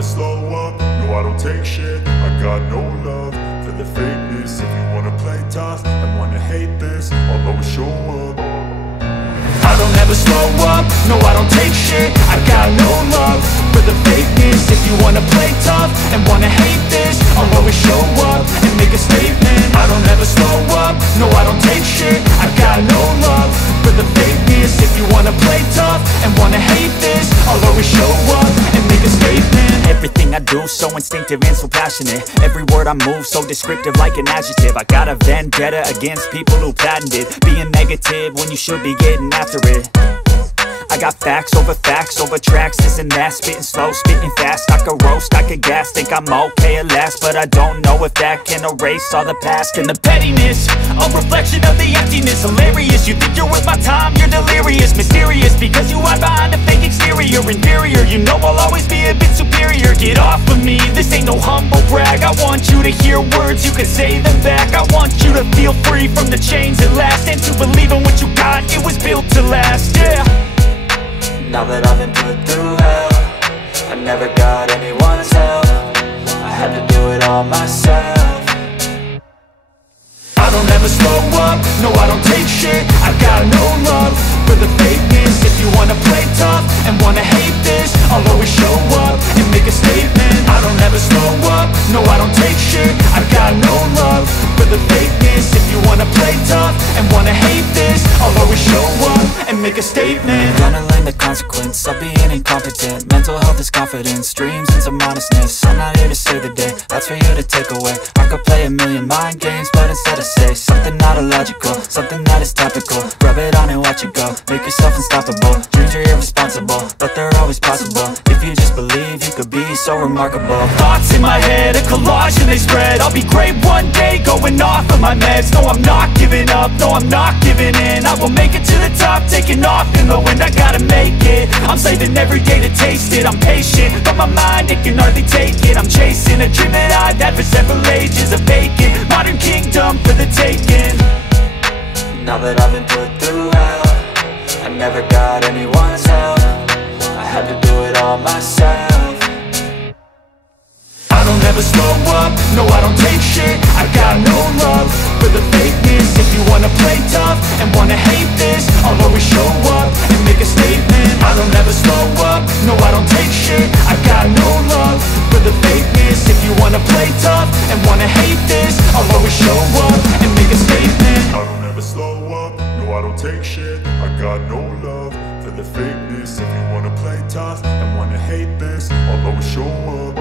never slow up, no I don't take shit. I got no love for the fakeness. If you wanna play tough and wanna hate this, I'll always show up. I don't ever slow up, no I don't take shit. I got no love for the fakeness. If you wanna play tough and wanna hate this, I'll always show up and make a statement. I don't ever slow up, no I don't take shit. I got no love for the fakeness. If you wanna play tough and wanna hate this, I'll always show up and make a statement. Everything I do so instinctive and so passionate. Every word I move so descriptive like an adjective. I got a vendetta against people who patented being negative when you should be getting after it. I got facts over tracks, this and that. Spitting slow, spitting fast. I could roast, I could gas. Think I'm okay at last, but I don't know if that can erase all the past. And the pettiness, a reflection of the emptiness. Hilarious, you think you're worth my time, you're delirious. Mysterious, because you hide behind a fake exterior. Inferior, you know I'll always be a bit superior. Get off of me, this ain't no humble brag. I want you to hear words, you can say them back. I want you to feel free from the chains at last, and to believe in what you got, it was built to last, yeah. Now that I've been put through hell, I never got anyone's help. I had to do it all myself. I don't ever slow up, no I don't take shit. I got no love for the fakeness. If you wanna play tough and wanna hate this, I'll always show up and make a statement. I don't ever slow up, no I don't take shit. I got no love for the fakeness. If you wanna play tough and wanna hate this, I'll always show up and make a statement. Gonna learn the consequence of being incompetent. Mental health is confidence, dreams and some honestness. I'm not here to save the day, that's for you to take away. I could play a million mind games, but instead I say something not illogical, something that is topical. Rub it on and watch it go, make yourself unstoppable. Dreams are irresponsible, but they're always possible. If you just believe, you could be so remarkable. Thoughts in my head, a collage and they spread. I'll be great one day, going off of my meds. No, I'm not giving up, no, I'm not giving in. I will make it to the top, taking off in the wind. I gotta make it, I'm saving every day to taste it. I'm patient, but my mind, it can hardly take it. I'm chasing a dream that I've had for several ages. A vacant, modern kingdom for the taking. Now that I've been put through hell, I never got anyone's help. I had to do it all myself. I don't ever slow up, no I don't take shit. I got no love for the fakeness. If you wanna play tough and wanna hate this, I'll always show up and make a statement. I don't ever slow up, no I don't take shit. I got no love for the fakeness. If you wanna play tough and wanna hate this, I'll always show up and make a statement. I don't ever slow up, no I don't take shit. I got no love for the fakeness. If you wanna play tough and wanna hate this, I'll always show up.